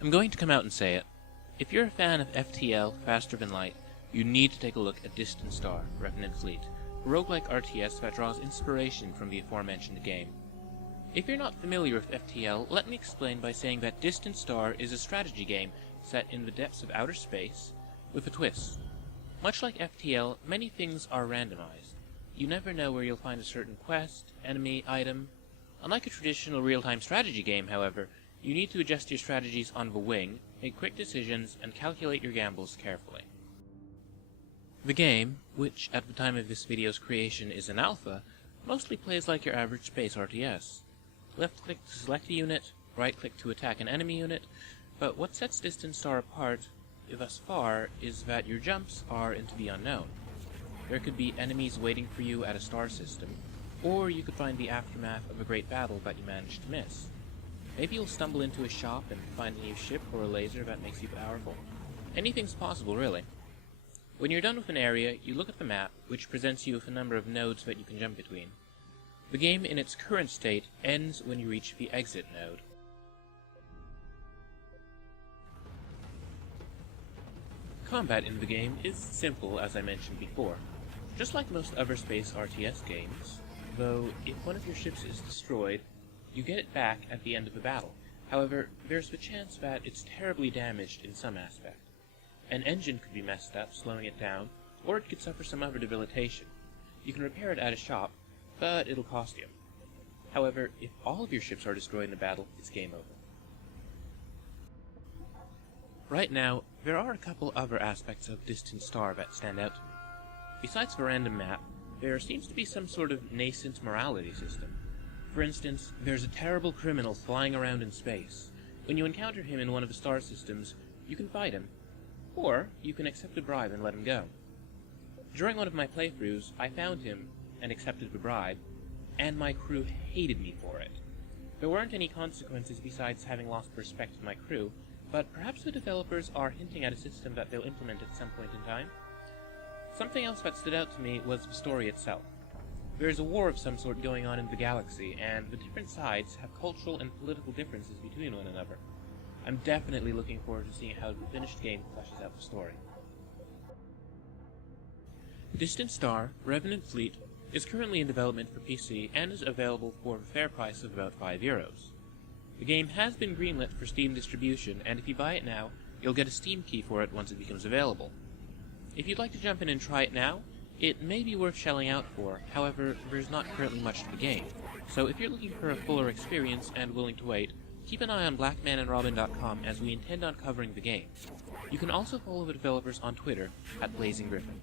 I'm going to come out and say it. If you're a fan of FTL, Faster Than Light, you need to take a look at Distant Star, Revenant Fleet, a roguelike RTS that draws inspiration from the aforementioned game. If you're not familiar with FTL, let me explain by saying that Distant Star is a strategy game set in the depths of outer space, with a twist. Much like FTL, many things are randomized. You never know where you'll find a certain quest, enemy, item. Unlike a traditional real-time strategy game, however, you need to adjust your strategies on the wing, make quick decisions, and calculate your gambles carefully. The game, which at the time of this video's creation is an alpha, mostly plays like your average space RTS. Left-click to select a unit, right-click to attack an enemy unit, but what sets Distant Star apart thus far is that your jumps are into the unknown. There could be enemies waiting for you at a star system, or you could find the aftermath of a great battle that you managed to miss. Maybe you'll stumble into a shop and find a new ship or a laser that makes you powerful. Anything's possible, really. When you're done with an area, you look at the map, which presents you with a number of nodes that you can jump between. The game in its current state ends when you reach the exit node. Combat in the game is simple, as I mentioned before. Just like most other space RTS games, though if one of your ships is destroyed, you get it back at the end of the battle. However, there's the chance that it's terribly damaged in some aspect. An engine could be messed up, slowing it down, or it could suffer some other debilitation. You can repair it at a shop, but it'll cost you. However, if all of your ships are destroyed in a battle, it's game over. Right now, there are a couple other aspects of Distant Star that stand out to me. Besides the random map, there seems to be some sort of nascent morality system. For instance, there's a terrible criminal flying around in space. When you encounter him in one of the star systems, you can fight him, or you can accept a bribe and let him go. During one of my playthroughs, I found him and accepted the bribe, and my crew hated me for it. There weren't any consequences besides having lost respect for my crew, but perhaps the developers are hinting at a system that they'll implement at some point in time. Something else that stood out to me was the story itself. There is a war of some sort going on in the galaxy, and the different sides have cultural and political differences between one another. I'm definitely looking forward to seeing how the finished game fleshes out the story. Distant Star, Revenant Fleet, is currently in development for PC and is available for a fair price of about €5. The game has been greenlit for Steam distribution, and if you buy it now, you'll get a Steam key for it once it becomes available. If you'd like to jump in and try it now, it may be worth shelling out for. However, there's not currently much to the game, so if you're looking for a fuller experience and willing to wait, keep an eye on blackmanandrobin.com as we intend on covering the game. You can also follow the developers on Twitter at Blazing Griffin.